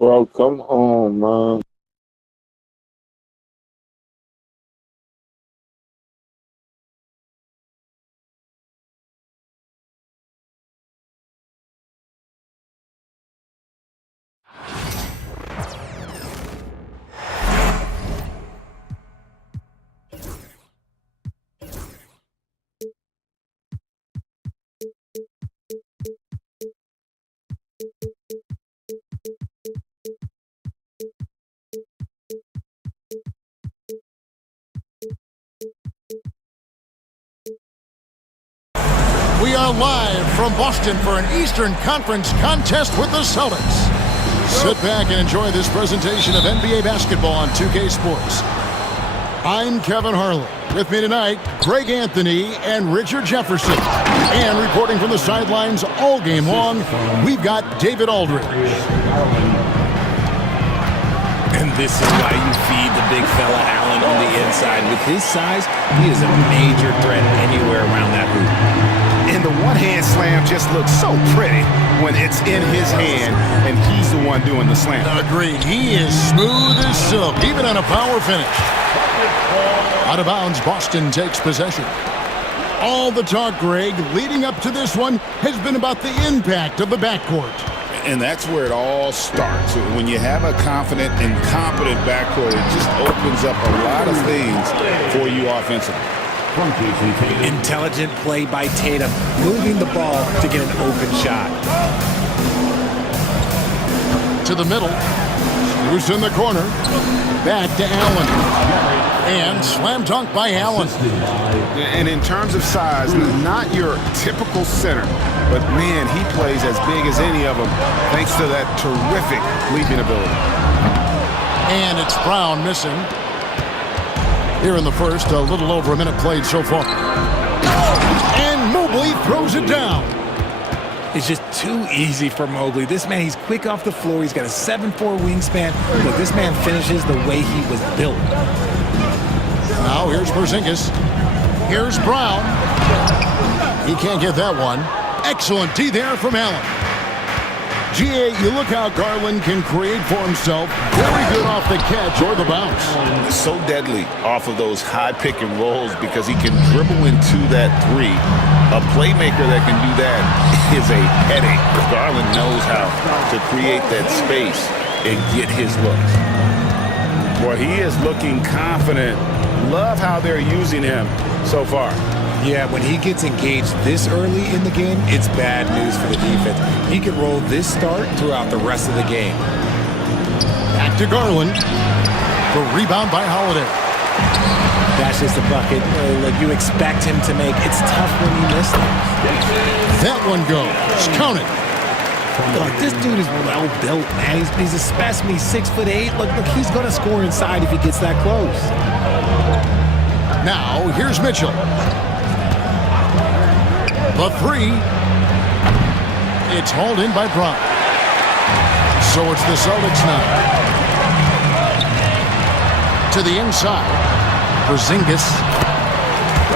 Bro, come on, man. We are live from Boston for an Eastern Conference contest with the Celtics. Sit back and enjoy this presentation of NBA basketball on 2K Sports. I'm Kevin Harlan. With me tonight, Greg Anthony and Richard Jefferson. And reporting from the sidelines all game long, we've got David Aldridge. And this is why you feed the big fella Allen on the inside. With his size, he is a major threat anywhere around that hoop. And the one-hand slam just looks so pretty when it's in his hand and he's the one doing the slam. Agreed. He is smooth as silk, even on a power finish. Out of bounds, Boston takes possession. All the talk, Greg, leading up to this one has been about the impact of the backcourt. And that's where it all starts. When you have a confident and competent backcourt, it just opens up a lot of things for you offensively. Intelligent play by Tatum, moving the ball to get an open shot. To the middle. Loose in the corner. Back to Allen. And slam dunk by Allen. And in terms of size, not your typical center, but man, he plays as big as any of them thanks to that terrific leaping ability. And it's Brown missing. Here in the first, a little over a minute played so far. And Mobley throws it down. It's just too easy for Mobley. This man, he's quick off the floor. He's got a 7'4" wingspan. Look, this man finishes the way he was built. Now here's Porzingis. Here's Brown. He can't get that one. Excellent D there from Allen. GA, you look how Garland can create for himself. Very good off the catch or the bounce. So deadly off of those high pick and rolls because he can dribble into that three. A playmaker that can do that is a headache. Garland knows how to create that space and get his looks. Boy, he is looking confident. Love how they're using him so far. Yeah, when he gets engaged this early in the game, it's bad news for the defense. He could roll this start throughout the rest of the game. Back to Garland. The rebound by Holiday. That's just a bucket like you expect him to make. It's tough when he missed it. That one goes. Count it. Look, this dude is well built, man. He's a specimen. He's 6'8". Look, he's going to score inside if he gets that close. Now, here's Mitchell. The three. It's hauled in by Brown. So it's the Celtics now. To the inside. Porzingis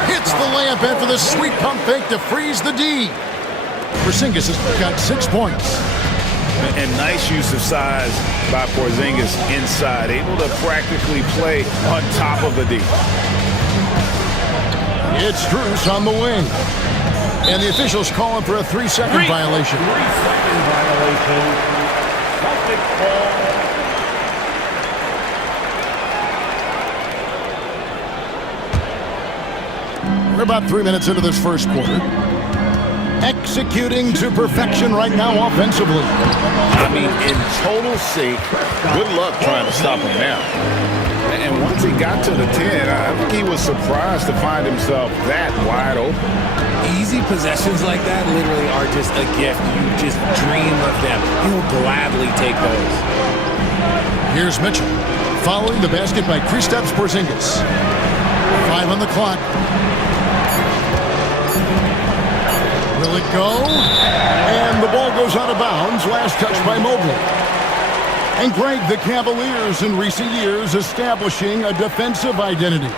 hits the layup after the sweet pump fake to freeze the D. Porzingis has got 6 points. And nice use of size by Porzingis inside. Able to practically play on top of the D. It's Strus on the wing. And the officials calling for a 3-second violation. 3-second violation. Celtic ball. We're about 3 minutes into this first quarter. Executing to perfection right now offensively. I mean, in total sync. Good luck trying to stop him now. And once he got to the 10, I think he was surprised to find himself that wide open. Easy possessions like that literally are just a gift. You just dream of them. He'll gladly take those. Here's Mitchell. Following the basket by Kristaps Porzingis. 5 on the clock. Will it go? And the ball goes out of bounds. Last touch by Mobley. And Greg, the Cavaliers in recent years establishing a defensive identity.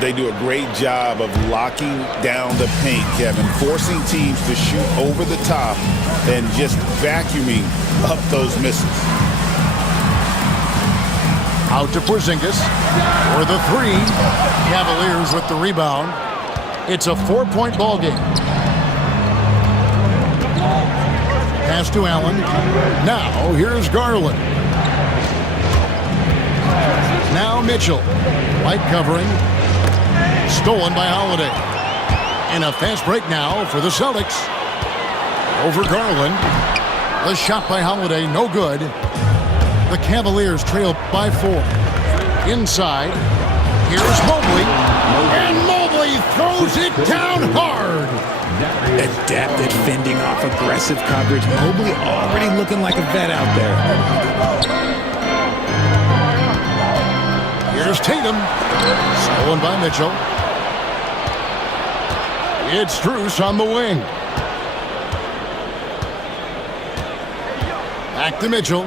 They do a great job of locking down the paint, Kevin, forcing teams to shoot over the top and just vacuuming up those misses. Out to Porzingis for the three. Cavaliers with the rebound. It's a 4-point ball game. Pass to Allen. Now here's Garland. Now Mitchell. Light covering. Stolen by Holiday. And a fast break now for the Celtics. Over Garland. The shot by Holiday, no good. The Cavaliers trail by 4. Inside. Here's Mobley. And Mobley throws it down hard. Adept at fending off aggressive coverage. Mobley already looking like a vet out there. Here's Tatum. Stolen by Mitchell. It's Strus on the wing. Back to Mitchell.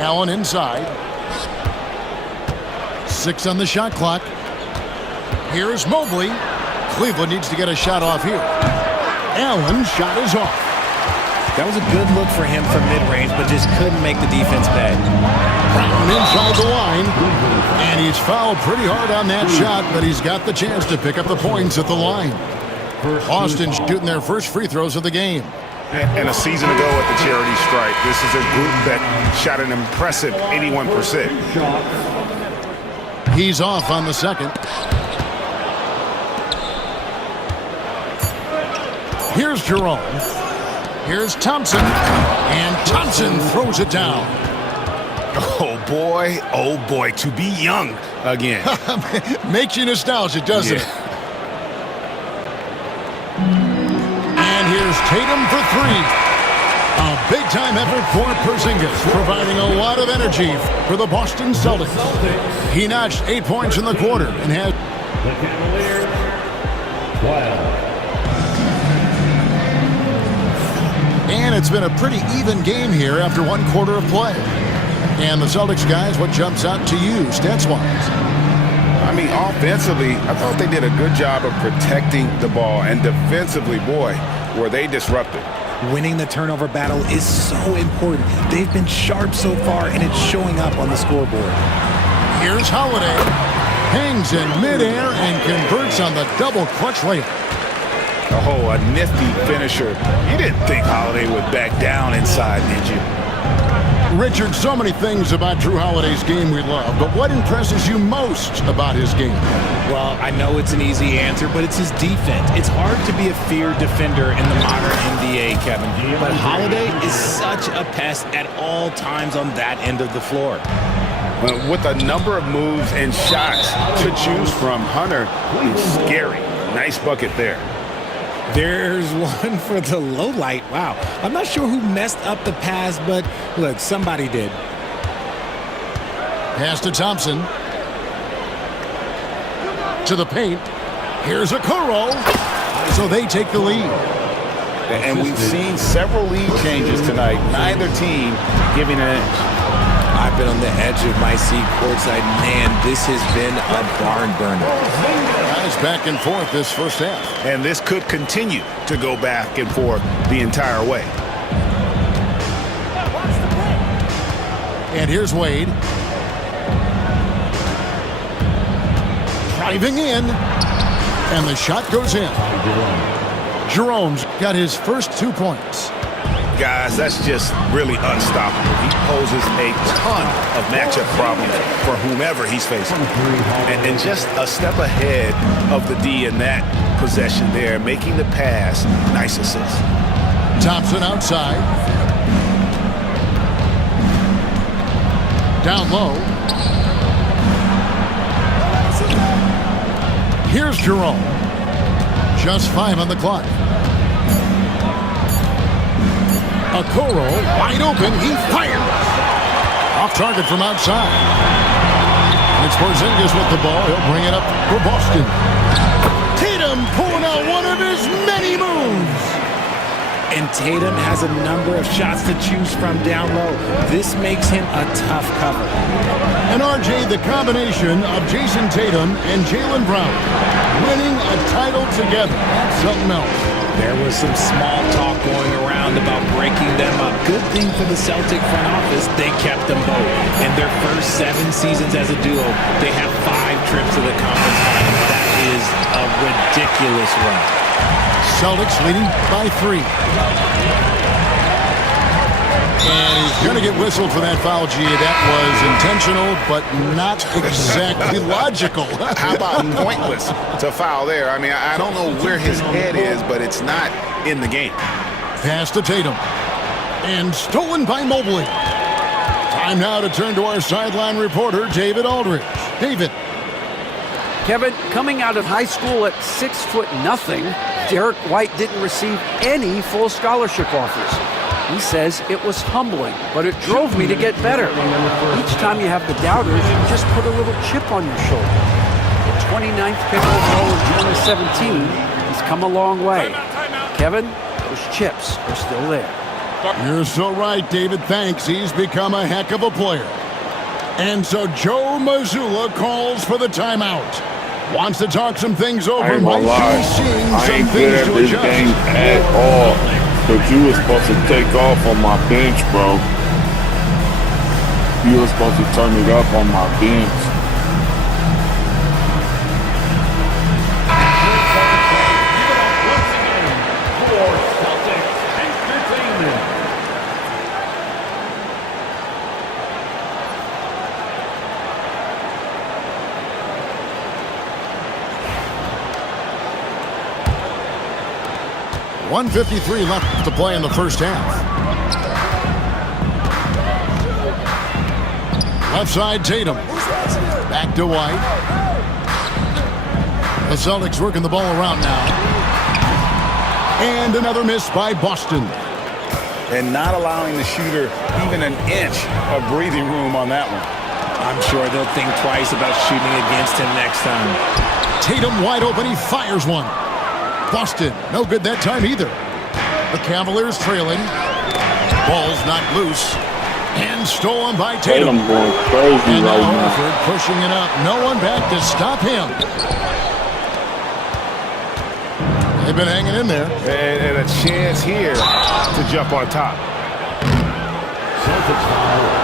Allen inside. 6 on the shot clock. Here's Mobley. Cleveland needs to get a shot off here. Allen's shot is off. That was a good look for him from mid-range, but just couldn't make the defense pay. Brown inside the line. And he's fouled pretty hard on that shot, but he's got the chance to pick up the points at the line. Boston shooting their first free throws of the game. And a season ago at the charity stripe, this is a group that shot an impressive 81%. He's off on the second. Here's Jerome. Here's Thompson. And Thompson throws it down. Oh boy, to be young again. Makes you nostalgic, doesn't it? And here's Tatum for 3. A big-time effort for Porzingis, providing a lot of energy for the Boston Celtics. He notched 8 points in the quarter and has... The Cavaliers, 12. And it's been a pretty even game here after 1 quarter of play. And the Celtics guys, what jumps out to you, stats-wise? I mean, offensively, I thought they did a good job of protecting the ball. And defensively, boy, were they disruptive. Winning the turnover battle is so important. They've been sharp so far, and it's showing up on the scoreboard. Here's Holiday. Hangs in midair and converts on the double clutch layup. Oh, a nifty finisher. You didn't think Holiday would back down inside, did you? Richard, so many things about Drew Holiday's game we love, but what impresses you most about his game? Well, I know it's an easy answer, but it's his defense. It's hard to be a feared defender in the modern NBA, Kevin. But Holiday is such a pest at all times on that end of the floor. With a number of moves and shots to choose from, Hunter is scary. Nice bucket there. There's one for the low light. Wow. I'm not sure who messed up the pass, but look, somebody did. Pass to Thompson. To the paint. Here's Okoro. So they take the lead. And we've seen several lead changes tonight. Neither team giving an inch. I've been on the edge of my seat courtside. Man, this has been a barn burner. Guys back and forth this first half. And this could continue to go back and forth the entire way. And here's Wade. Driving in. And the shot goes in. Jerome's got his first 2 points. Guys, that's just really unstoppable. He poses a ton of matchup problems for whomever he's facing. And just a step ahead of the D in that possession there, making the pass. Nice assist. Thompson outside. Down low. Here's Jerome. Just 5 on the clock. Okoro, wide open, he fired. Off target from outside. It's Porzingis with the ball. He'll bring it up for Boston. Tatum pulling out one of his many moves. And Tatum has a number of shots to choose from down low. This makes him a tough cover. And RJ, the combination of Jason Tatum and Jaylen Brown winning a title together. That's something else. There was some small talk going around about breaking them up. Good thing for the Celtic front office, they kept them both. In their first 7 seasons as a duo, they have 5 trips to the conference final. That is a ridiculous run. Celtics leading by 3. And he's going to get whistled for that foul, G. That was intentional, but not exactly logical. How about pointless to foul there? I mean, I don't know where his head is, but it's not in the game. Pass to Tatum. And stolen by Mobley. Time now to turn to our sideline reporter, David Aldridge. David. Kevin, coming out of high school at 6'0", Derek White didn't receive any full scholarship offers. He says it was humbling, but it drove me to get better. Each time you have the doubters, you just put a little chip on your shoulder. The 29th pick overall in 2017, he's come a long way. Kevin, those chips are still there. You're so right, David. Thanks. He's become a heck of a player. And so Joe Mazzulla calls for the timeout. Wants to talk some things over. Might be seeing some things to adjust. Game at all. But you were supposed to take off on my bench, bro. You were supposed to turn it up on my bench. .153 left to play in the first half. Left side, Tatum. Back to White. The Celtics working the ball around now. And another miss by Boston. And not allowing the shooter even an inch of breathing room on that one. I'm sure they'll think twice about shooting against him next time. Tatum wide open. He fires one. Boston, no good that time either. The Cavaliers trailing. Ball's not loose. And stolen by Tatum. Tatum going crazy And right now now. Horford pushing it up. No one back to stop him. They've been hanging in there. And a chance here to jump on top. Celtics foul.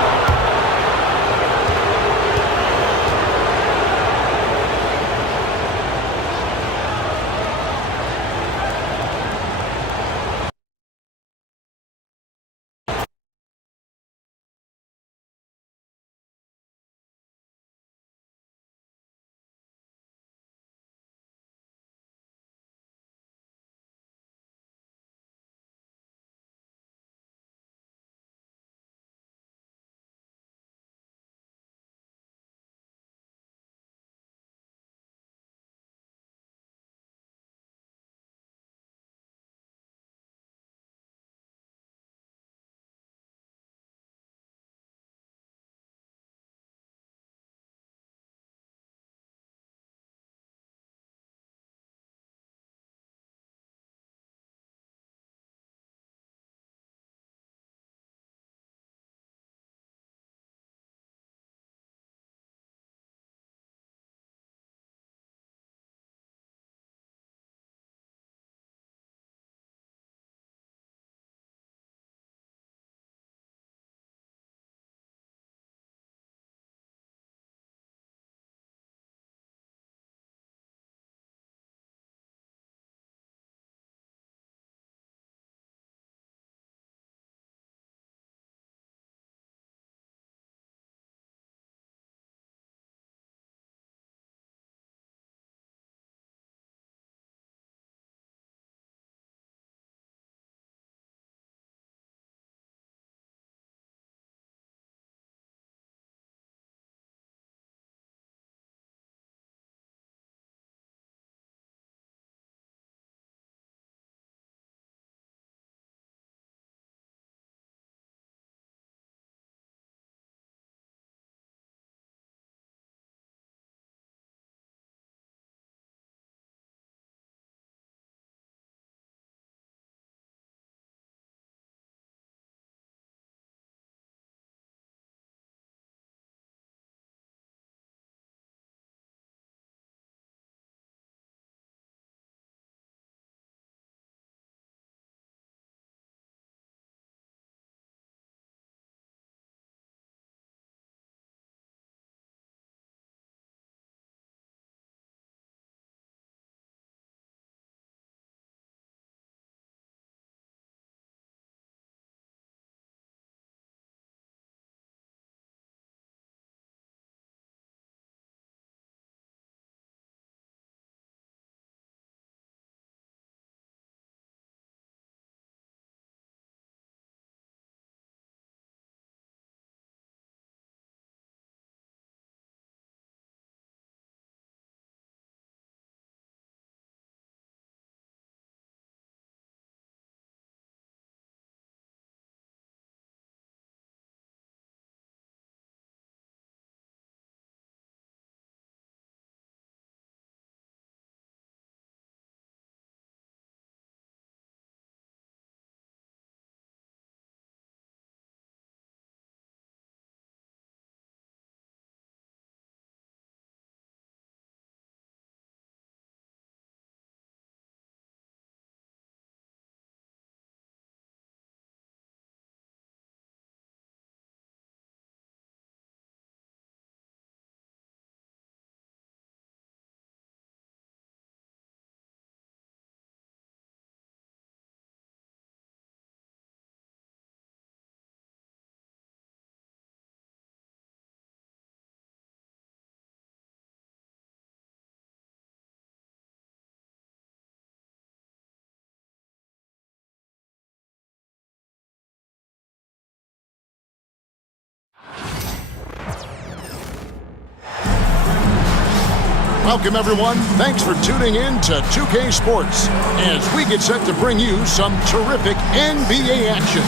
Welcome, everyone. Thanks for tuning in to 2K Sports as we get set to bring you some terrific NBA action.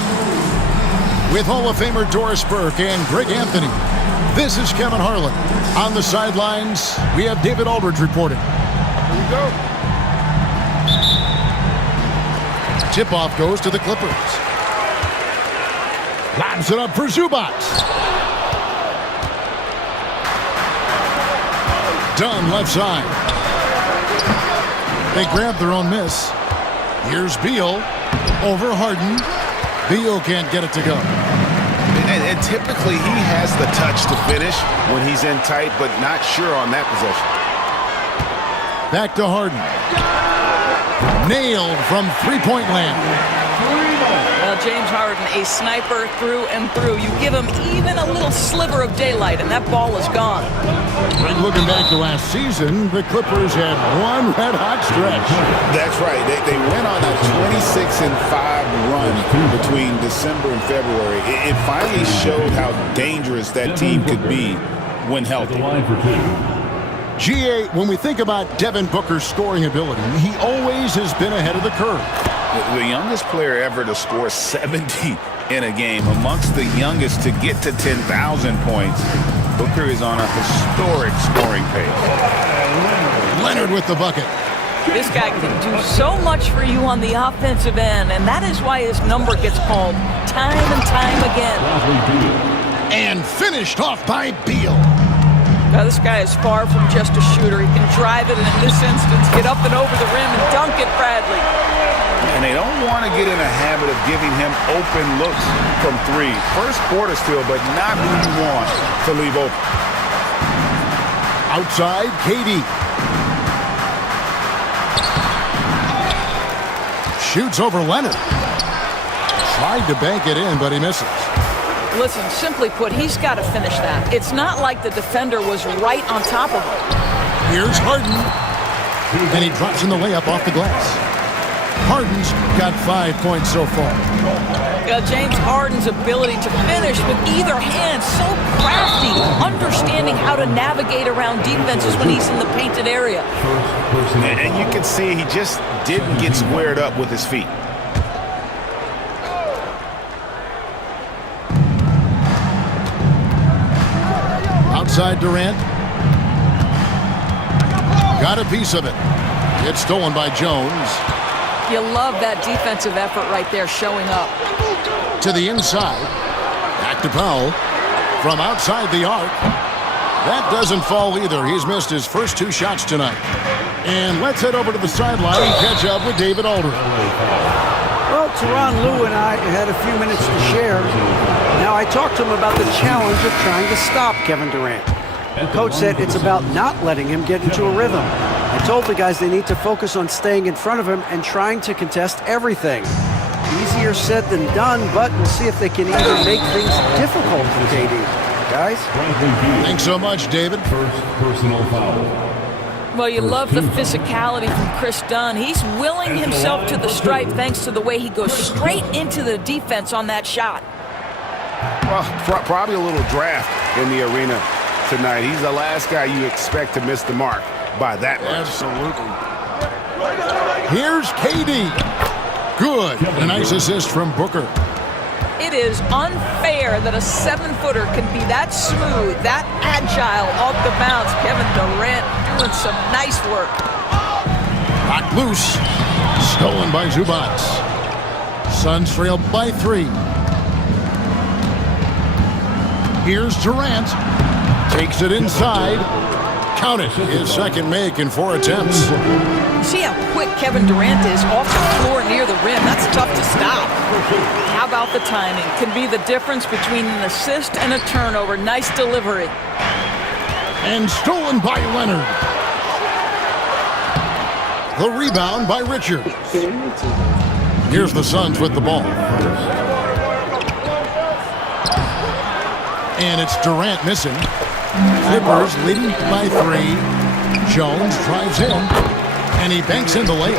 With Hall of Famer Doris Burke and Greg Anthony, this is Kevin Harlan. On the sidelines, we have David Aldridge reporting. Here we go. Tip-off goes to the Clippers. Lobs it up for Zubac. Dunn left side. They grab their own miss. Here's Beal over Harden. Beal can't get it to go. And typically he has the touch to finish when he's in tight, but not sure on that possession. Back to Harden. Nailed from three-point land. Well, James Harden, a sniper through and through. You give him even a little sliver of daylight, and that ball is gone. And looking back to last season, the Clippers had one red-hot stretch. That's right. They went on a 26-5 run between December and February. It finally showed how dangerous that team could be when healthy. GA, when we think about Devin Booker's scoring ability, he always has been ahead of the curve. The youngest player ever to score 70 in a game, amongst the youngest to get to 10,000 points. Booker is on a historic scoring pace. Leonard with the bucket. This guy can do so much for you on the offensive end, and that is why his number gets called time and time again. And finished off by Beal. Now, this guy is far from just a shooter. He can drive it, and in this instance, get up and over the rim and dunk it, Bradley. And they don't want to get in a habit of giving him open looks from three. First quarter still, but not who you want to leave open. Outside, KD. Shoots over Leonard. Tried to bank it in, but he misses. Listen, simply put, he's got to finish that. It's not like the defender was right on top of him. Here's Harden. And he drops in the layup off the glass. Harden's got 5 points so far. James Harden's ability to finish with either hand, so crafty, understanding how to navigate around defenses when he's in the painted area. And you can see he just didn't get squared up with his feet. Outside Durant. Got a piece of it. It's stolen by Jones. You love that defensive effort right there showing up. To the inside. Back to Powell. From outside the arc. That doesn't fall either. He's missed his first 2 shots tonight. And let's head over to the sideline and catch up with David Aldridge. Well, Tyronn Lue and I had a few minutes to share. Now, I talked to him about the challenge of trying to stop Kevin Durant. The coach said it's about not letting him get into a rhythm. I told the guys they need to focus on staying in front of him and trying to contest everything. Easier said than done, but we'll see if they can even make things difficult for KD. Guys? Thanks so much, David. First personal foul. Well, you love the physicality from Chris Dunn. He's willing himself to the stripe thanks to the way he goes straight into the defense on that shot. Well, probably a little draft in the arena tonight. He's the last guy you expect to miss the mark by that much. Absolutely. Here's KD. Good. A nice assist from Booker. It is unfair that a 7-footer can be that smooth, that agile off the bounce. Kevin Durant doing some nice work. Knocked loose. Stolen by Zubac. Suns trail by 3. Here's Durant. Takes it inside. Count it. His second make in 4 attempts. See how quick Kevin Durant is off the floor near the rim. That's tough to stop. How about the timing? Can be the difference between an assist and a turnover. Nice delivery. And stolen by Leonard. The rebound by Richards. Here's the Suns with the ball. And it's Durant missing. Clippers leading by 3. Jones drives in, and he banks in the layup.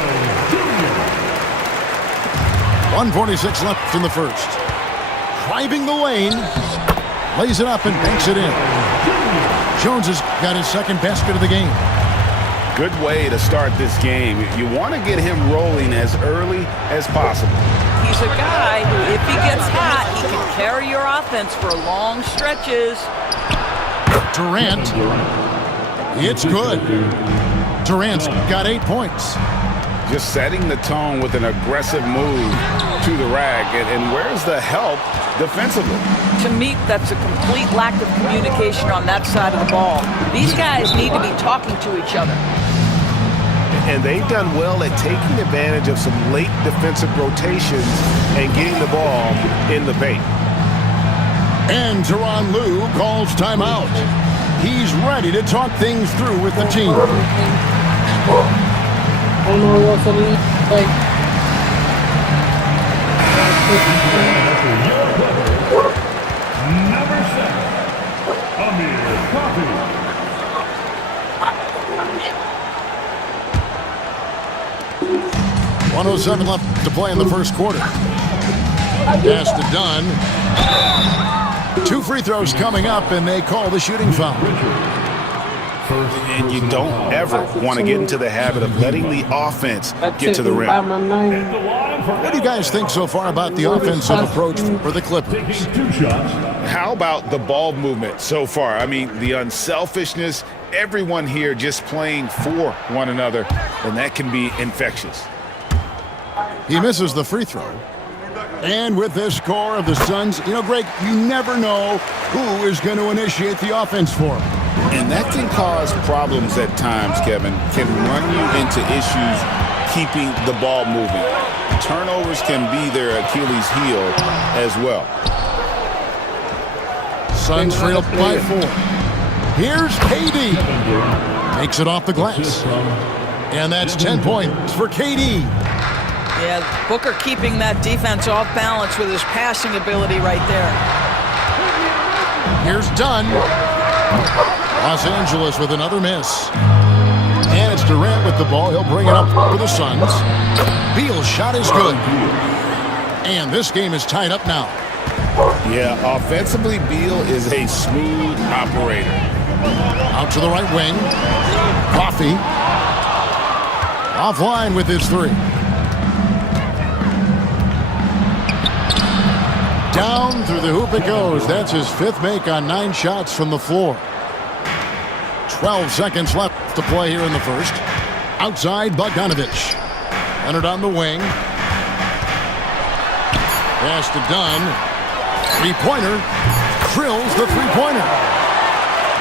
1:46 left in the first. Driving the lane, lays it up and banks it in. Jones has got his second basket of the game. Good way to start this game. You want to get him rolling as early as possible. He's a guy who, if he gets hot, he can carry your offense for long stretches. Durant. It's good. Durant's got 8 points. Just setting the tone with an aggressive move to the rack. And where's the help defensively? To me, that's a complete lack of communication on that side of the ball. These guys need to be talking to each other. And they've done well at taking advantage of some late defensive rotations and getting the ball in the paint. And Tyronn Lue calls timeout. He's ready to talk things through with the team. Number 7, Amir Coffey. 1:07 left to play in the first quarter. Pass to Dunn. 2 free throws coming up, and they call the shooting foul. And you don't ever want to get into the habit of letting the offense get to the rim. What do you guys think so far about the offensive approach for the Clippers? How about the ball movement so far? I mean, the unselfishness, everyone here just playing for one another, and that can be infectious. He misses the free throw. And with this score of the Suns, Greg, you never know who is going to initiate the offense for him. And that can cause problems at times, Kevin. Can run you into issues keeping the ball moving. Turnovers can be their Achilles heel as well. Suns trail by 4. Here's KD. Makes it off the glass. And that's 10 points for KD. Yeah, Booker keeping that defense off balance with his passing ability right there. Here's Dunn. Los Angeles with another miss. And it's Durant with the ball. He'll bring it up for the Suns. Beal's shot is good. And this game is tied up now. Yeah, offensively, Beal is a smooth operator. Out to the right wing. Coffey. Offline with his 3. Down through the hoop it goes. That's his 5th make on 9 shots from the floor. 12 seconds left to play here in the first. Outside, Bogdanovich. Leonard on the wing. Pass to Dunn. 3-pointer. Drills the 3-pointer.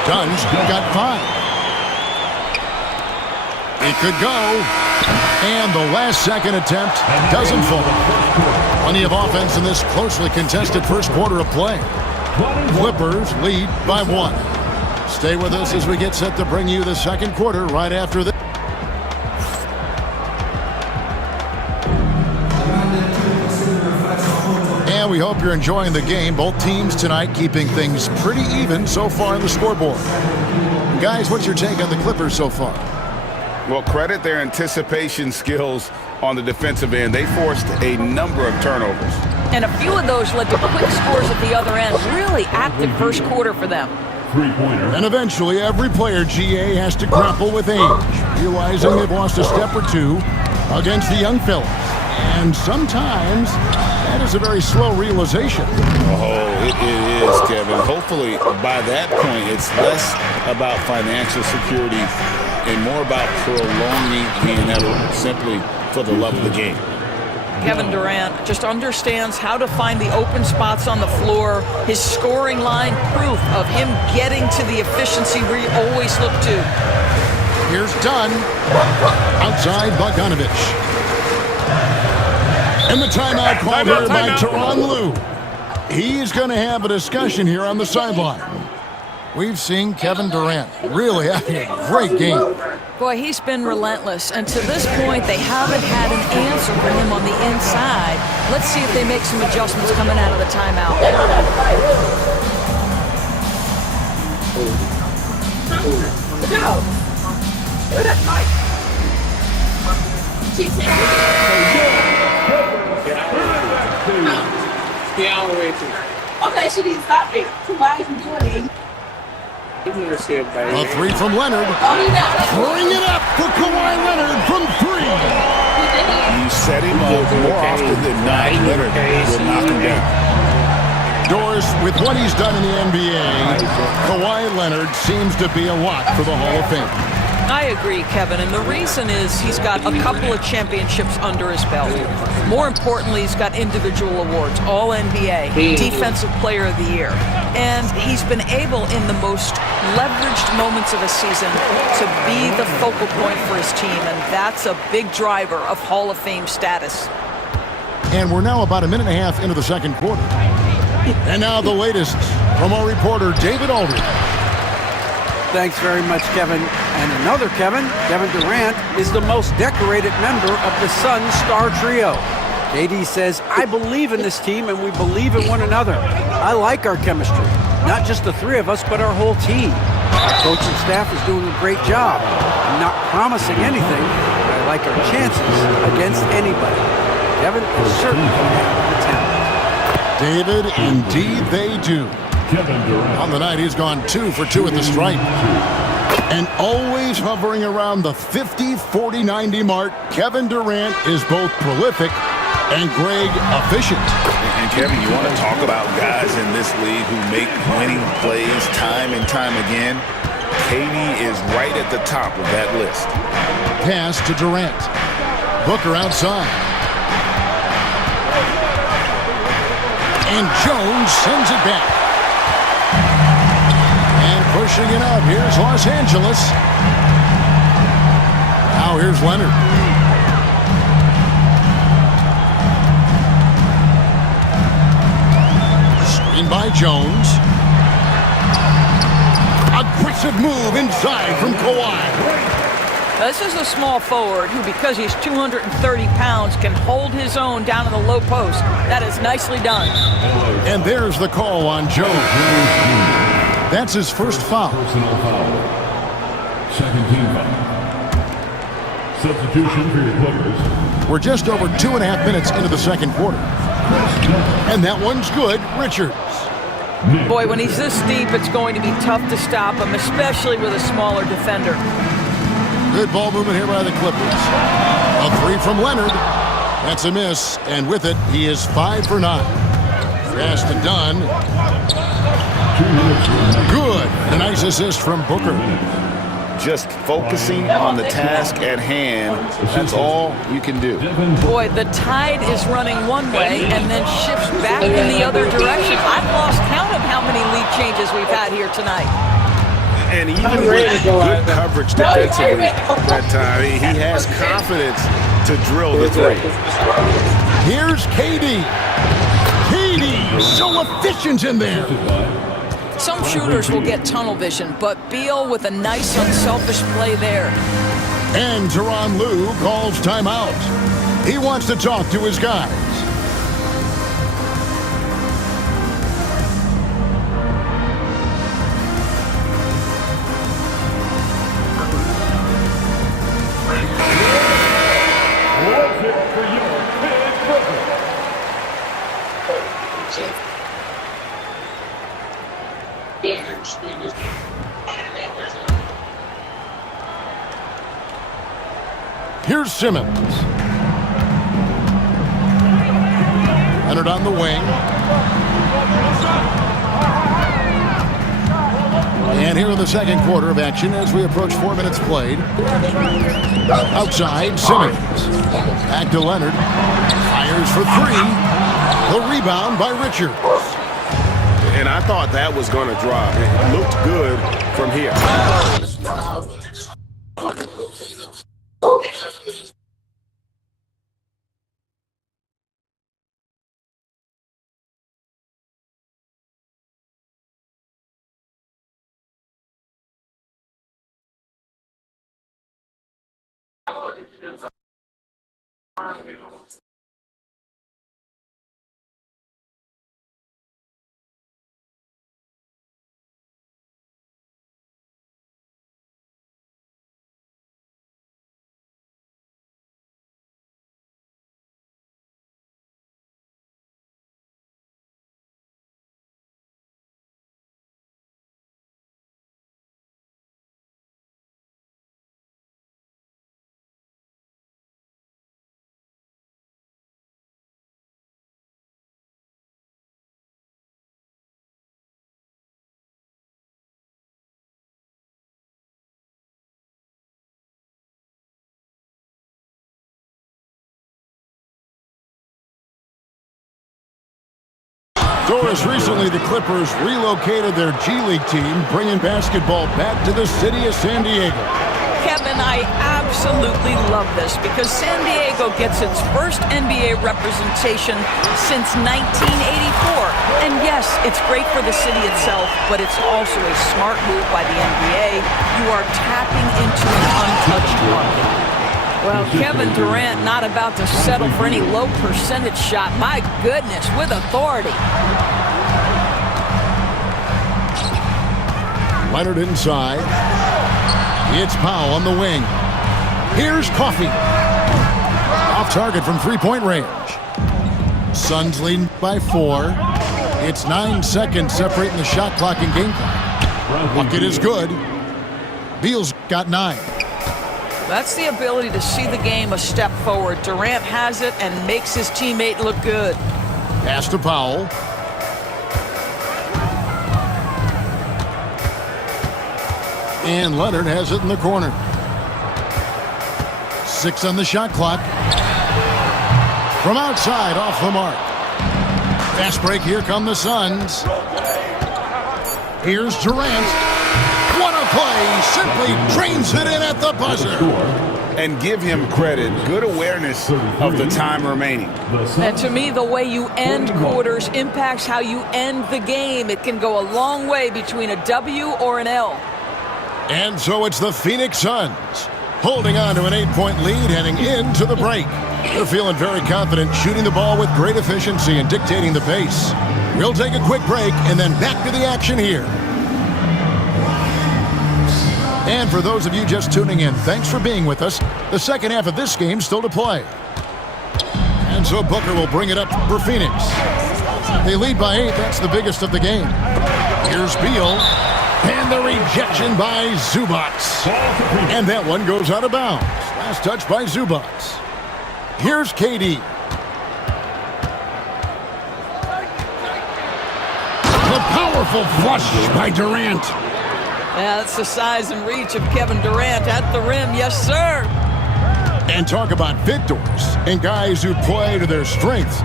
Dunn's got 5. It could go. And the last second attempt doesn't fall. Plenty of offense in this closely contested first quarter of play. Clippers lead by 1. Stay with us as we get set to bring you the second quarter right after this. And we hope you're enjoying the game. Both teams tonight keeping things pretty even so far on the scoreboard. Guys, what's your take on the Clippers so far? Well, credit their anticipation skills on the defensive end. They forced a number of turnovers. And a few of those led to quick scores at the other end. Really active first quarter for them. And eventually, every player, GA, has to grapple with age, realizing they've lost a step or two against the young fellas. And sometimes that is a very slow realization. Oh, it is, Kevin. Hopefully, by that point, it's less about financial security and more about prolonging the inevitable, simply for the love of the game. Kevin Durant just understands how to find the open spots on the floor. His scoring line, proof of him getting to the efficiency we always look to. Here's Dunn. Outside, Bogdanovich. And the timeout called here by Tyronn Lue. He's going to have a discussion here on the sideline. We've seen Kevin Durant really having a great game. Boy, he's been relentless, and to this point, they haven't had an answer for him on the inside. Let's see if they make some adjustments coming out of the timeout. Okay, she didn't stop me. Why are you doing it? A three from Leonard. Bring it up for Kawhi Leonard from three. You set him up more often than not. Leonard will knock him down. Doris, with what he's done in the NBA, Kawhi Leonard seems to be a lock for the Hall of Fame. I agree, Kevin, and the reason is he's got a couple of championships under his belt. More importantly, he's got individual awards, All-NBA, Defensive Player of the Year. And he's been able, in the most leveraged moments of a season, to be the focal point for his team, and that's a big driver of Hall of Fame status. And we're now about a minute and a half into the second quarter. And now the latest from our reporter, David Aldridge. Thanks very much, Kevin. And another Kevin Durant, is the most decorated member of the Suns star trio. KD says, I believe in this team and we believe in one another. I like our chemistry. Not just the three of us, but our whole team. Our coaching staff is doing a great job. I'm not promising anything, but I like our chances against anybody. Kevin is certainly have the talent. David, indeed they do. Kevin Durant. On the night, he's gone 2 for 2 at the stripe. And always hovering around the 50, 40, 90 mark, Kevin Durant is both prolific and, Greg, efficient. And Kevin, you want to talk about guys in this league who make winning plays time and time again? KD is right at the top of that list. Pass to Durant. Booker outside. And Jones sends it back. And pushing it up, here's Los Angeles. Now here's Leonard. Screen by Jones. Aggressive move inside from Kawhi. This is a small forward who, because he's 230 pounds, can hold his own down in the low post. That is nicely done. And there's the call on Jones. That's his first foul. Personal foul. Second team foul. Substitution for your Clippers. We're just over 2.5 minutes into the second quarter. And that one's good. Richards. Boy, when he's this deep, it's going to be tough to stop him, especially with a smaller defender. Good ball movement here by the Clippers. A three from Leonard. That's a miss, and with it, he is 5 for 9. Fast and done. Good. A nice assist from Booker. Just focusing on the task at hand, that's all you can do. Boy, the tide is running one way and then shifts back in the other direction. I've lost count of how many lead changes we've had here tonight. And even with good coverage defensively that time, he has confidence to drill the three. Here's KD. KD, so efficient in there. Some shooters will get tunnel vision, but Beal with a nice unselfish play there. And Tyronn Lue calls timeout. He wants to talk to his guys. Here's Simmons. Leonard on the wing. And here in the second quarter of action as we approach 4 minutes played. Outside, Simmons. Back to Leonard. Fires for three. The rebound by Richards. And I thought that was going to drop. It looked good from here. Doris, recently the Clippers relocated their G League team, bringing basketball back to the city of San Diego. Kevin, I absolutely love this because San Diego gets its first NBA representation since 1984. And yes, it's great for the city itself, but it's also a smart move by the NBA. You are tapping into an untouched market. Well, Kevin Durant not about to settle for any low percentage shot. My goodness, with authority. Leonard inside. It's Powell on the wing. Here's Coffey. Off target from three-point range. Suns lead by 4. It's 9 seconds separating the shot clock and game clock. Bucket is good. Beal's got 9. That's the ability to see the game a step forward. Durant has it and makes his teammate look good. Pass to Powell. And Leonard has it in the corner. 6 on the shot clock. From outside, off the mark. Fast break, here come the Suns. Here's Durant. What a play! Simply drains it in at the buzzer. And give him credit. Good awareness of the time remaining. And to me, the way you end quarters impacts how you end the game. It can go a long way between a W or an L. And so it's the Phoenix Suns holding on to an 8-point lead heading into the break. They're feeling very confident, shooting the ball with great efficiency and dictating the pace. We'll take a quick break and then back to the action here. And for those of you just tuning in, thanks for being with us. The second half of this game still to play. And so Booker will bring it up for Phoenix. They lead by 8. That's the biggest of the game. Here's Beal. And the rejection by Zubac. And that one goes out of bounds. Last touch by Zubac. Here's KD. The powerful flush by Durant. Yeah, that's the size and reach of Kevin Durant at the rim. Yes, sir. And talk about victors and guys who play to their strengths.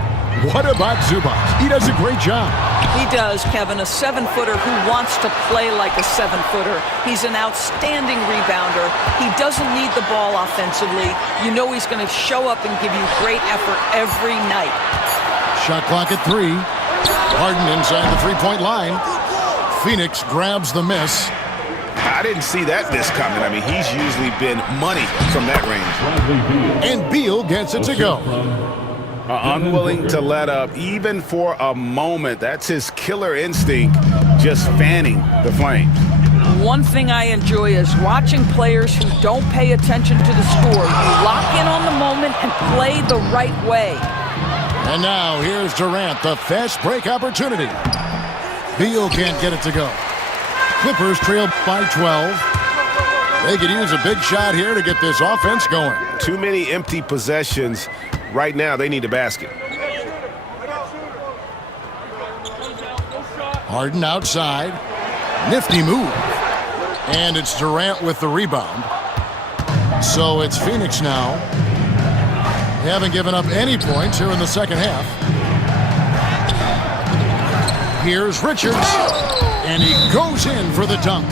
What about Zubac? He does a great job. He does, Kevin, a 7-footer who wants to play like a 7-footer. He's an outstanding rebounder. He doesn't need the ball offensively. You know he's going to show up and give you great effort every night. Shot clock at 3. Harden inside the three-point line. Phoenix grabs the miss. I didn't see that miss coming. I mean, he's usually been money from that range. And Beal gets it to go. Unwilling to let up even for a moment. That's his killer instinct, just fanning the flames. One thing I enjoy is watching players who don't pay attention to the score. You lock in on the moment and play the right way. And now here's Durant, the fast break opportunity. Beal can't get it to go. Clippers trail by 12. They could use a big shot here to get this offense going. Too many empty possessions. Right now, they need a basket. Harden outside. Nifty move. And it's Durant with the rebound. So it's Phoenix now. They haven't given up any points here in the second half. Here's Richards. And he goes in for the dunk.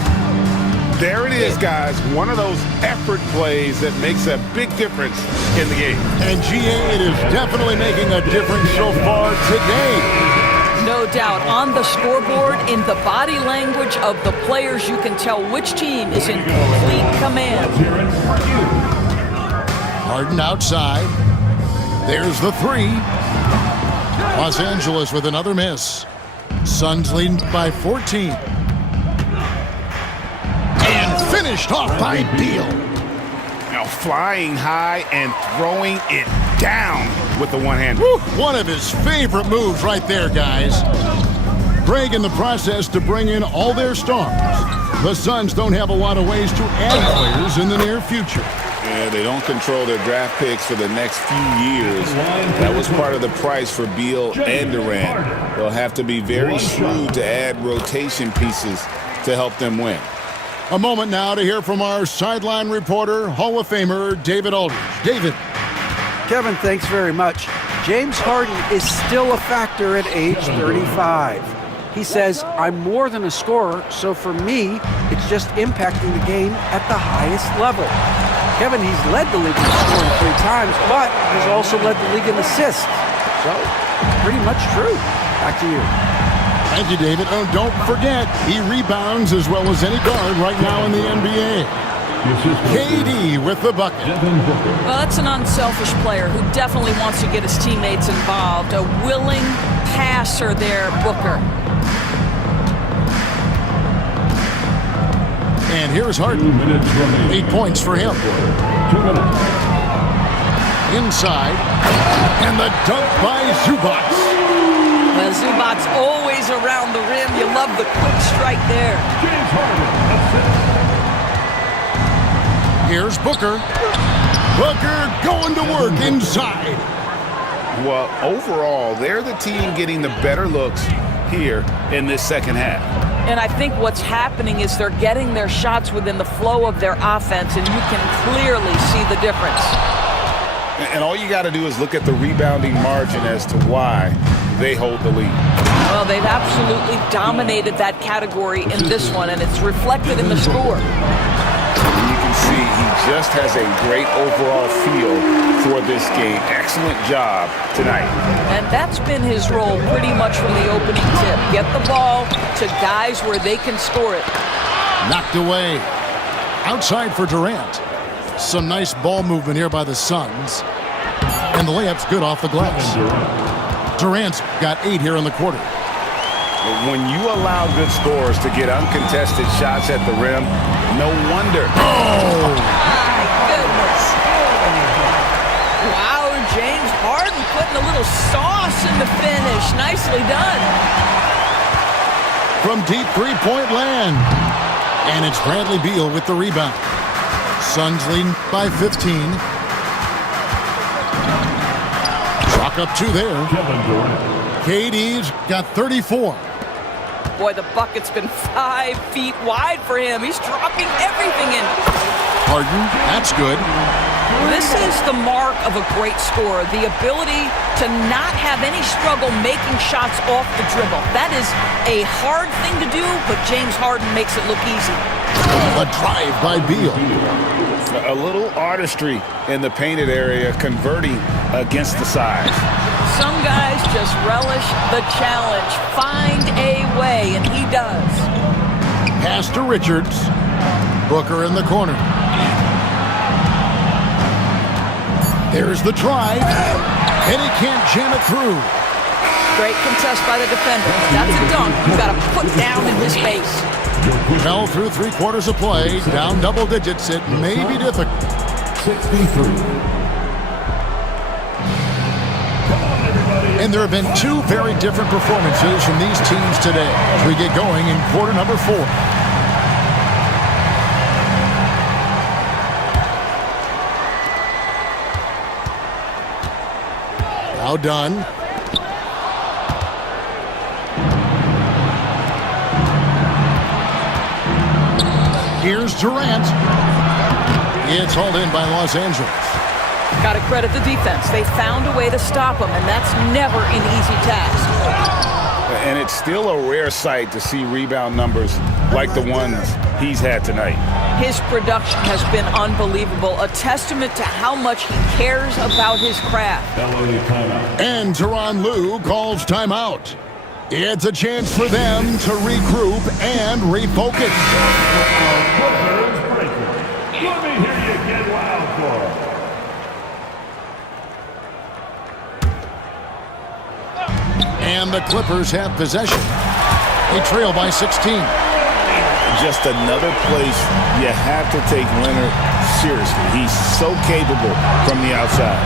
There it is, guys. One of those effort plays that makes a big difference in the game. And GA, it is definitely making a difference so far today. No doubt. On the scoreboard, in the body language of the players, you can tell which team is in complete command. Harden outside. There's the 3. Los Angeles with another miss. Suns leading by 14. And finished off by Beal. Now flying high and throwing it down with the one-hand. One of his favorite moves right there, guys. Greg in the process to bring in all their stars. The Suns don't have a lot of ways to add players in the near future. Yeah, they don't control their draft picks for the next few years. That was part of the price for Beal and Durant. They'll have to be very shrewd to add rotation pieces to help them win. A moment now to hear from our sideline reporter, Hall of Famer David Aldridge. David. Kevin, thanks very much. James Harden is still a factor at age 35. He says, I'm more than a scorer, so for me, it's just impacting the game at the highest level. Kevin, he's led the league in scoring 3 times, but he's also led the league in assists. So, pretty much true. Back to you. Thank you, David. Oh, don't forget, he rebounds as well as any guard right now in the NBA. KD with the bucket. Well, that's an unselfish player who definitely wants to get his teammates involved. A willing passer there, Booker. And here's Harden. 8 points for him. 2 minutes. Inside. And the dunk by Zubac. Well, Zubac's always around the rim. You love the quick strike there. James Harden. Here's Booker. Booker going to work inside. Well, overall, they're the team getting the better looks here in this second half. And I think what's happening is they're getting their shots within the flow of their offense, and you can clearly see the difference. And all you got to do is look at the rebounding margin as to why they hold the lead. Well, they've absolutely dominated that category in this one, and it's reflected in the score. And you can see he just has a great overall feel for this game. Excellent job tonight. And that's been his role pretty much from the opening tip. Get the ball to guys where they can score it. Knocked away. Outside for Durant. Some nice ball movement here by the Suns. And the layup's good off the glass. Durant's got 8 here in the quarter. When you allow good scorers to get uncontested shots at the rim, no wonder. Oh! My goodness. Wow, James Harden putting a little sauce in the finish. Nicely done. From deep three-point land. And it's Bradley Beal with the rebound. Suns leading by 15. Chalk up 2 there. Kevin Durant. KD's got 34. Boy, the bucket's been 5 feet wide for him. He's dropping everything in. Harden, that's good. This is the mark of a great scorer, the ability to not have any struggle making shots off the dribble. That is a hard thing to do, but James Harden makes it look easy. A drive by Beal. A little artistry in the painted area, converting against the size. Some guys just relish the challenge, find a way, and he does. Pass to Richards. Booker in the corner. There's the drive. And he can't jam it through. Great contest by the defender. That's a dunk. You've got to put down in his face. Well, through 3 quarters of play, down double digits, it may be difficult. 63. And there have been 2 very different performances from these teams today as we get going in quarter number 4. Now done. Here's Durant. It's hauled in by Los Angeles. Got to credit the defense. They found a way to stop him, and that's never an easy task. And it's still a rare sight to see rebound numbers like the ones he's had tonight. His production has been unbelievable, a testament to how much he cares about his craft. LA timeout. And Tyronn Lue calls timeout. It's a chance for them to regroup and refocus. Booker's breaker. Let me hear you get loud for it. And the Clippers have possession. They trail by 16. Just another place you have to take Leonard seriously. He's so capable from the outside.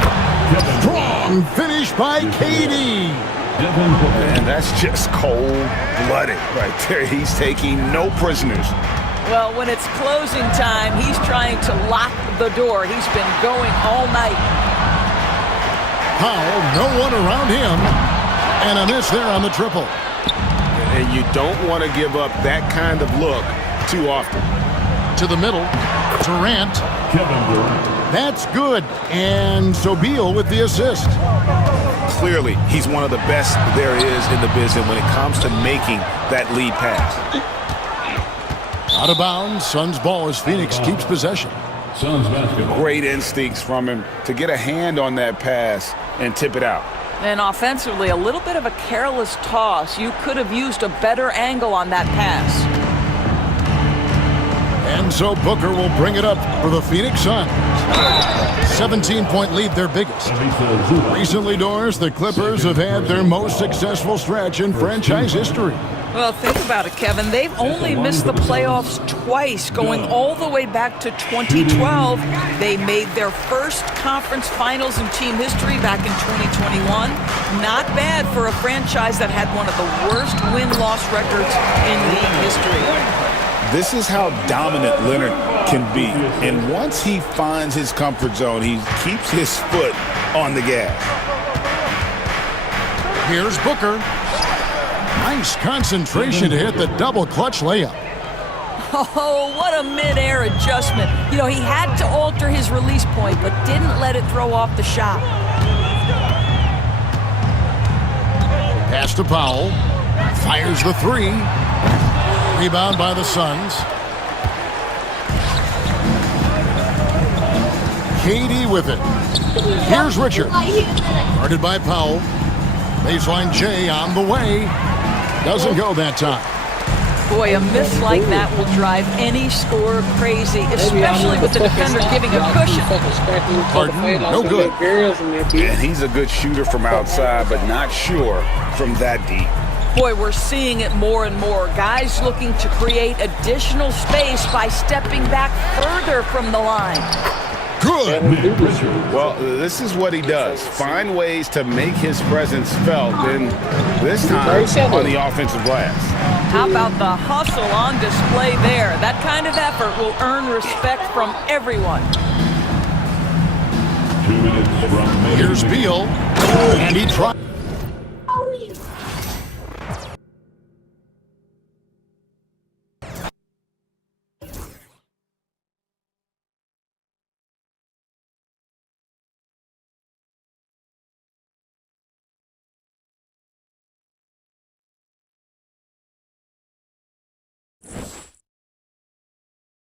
Strong finish by KD. And that's just cold-blooded right there. He's taking no prisoners. Well, when it's closing time, he's trying to lock the door. He's been going all night. Powell, no one around him. And a miss there on the triple. And you don't want to give up that kind of look too often. To the middle, Durant. Kevin Durant. That's good. And so Beal with the assist. clearly he's one of the best there is in the business when it comes to making that lead pass. Out of bounds, Suns ball as Phoenix keeps possession. Suns basketball. Great instincts from him to get a hand on that pass and tip it out. And offensively, a little bit of a careless toss. You could have used a better angle on that pass. And so Booker will bring it up for the Phoenix Suns. 17-point lead, their biggest. Recently, Doris, the Clippers have had their most successful stretch in franchise history. Well, think about it, Kevin. They've only missed the playoffs twice, going all the way back to 2012. They made their first conference finals in team history back in 2021. Not bad for a franchise that had one of the worst win-loss records in league history. This is how dominant Leonard can be. And once he finds his comfort zone, he keeps his foot on the gas. Here's Booker. Nice concentration to hit the double clutch layup. Oh, what a mid-air adjustment. You know, he had to alter his release point, but didn't let it throw off the shot. Pass to Powell. Fires the three. Rebound by the Suns. KD with it. Here's Richard. Guarded by Powell. Baseline J on the way. Doesn't go that time. Boy, a miss like that will drive any scorer crazy, especially with the defender giving a cushion. Harden, no good. And he's a good shooter from outside, but not sure from that deep. Boy, we're seeing it more and more. Guys looking to create additional space by stepping back further from the line. Good. Well, this is what he does. Find ways to make his presence felt, and this time on the offensive glass. How about the hustle on display there? That kind of effort will earn respect from everyone. 2 minutes from Here's Beal. And he tries.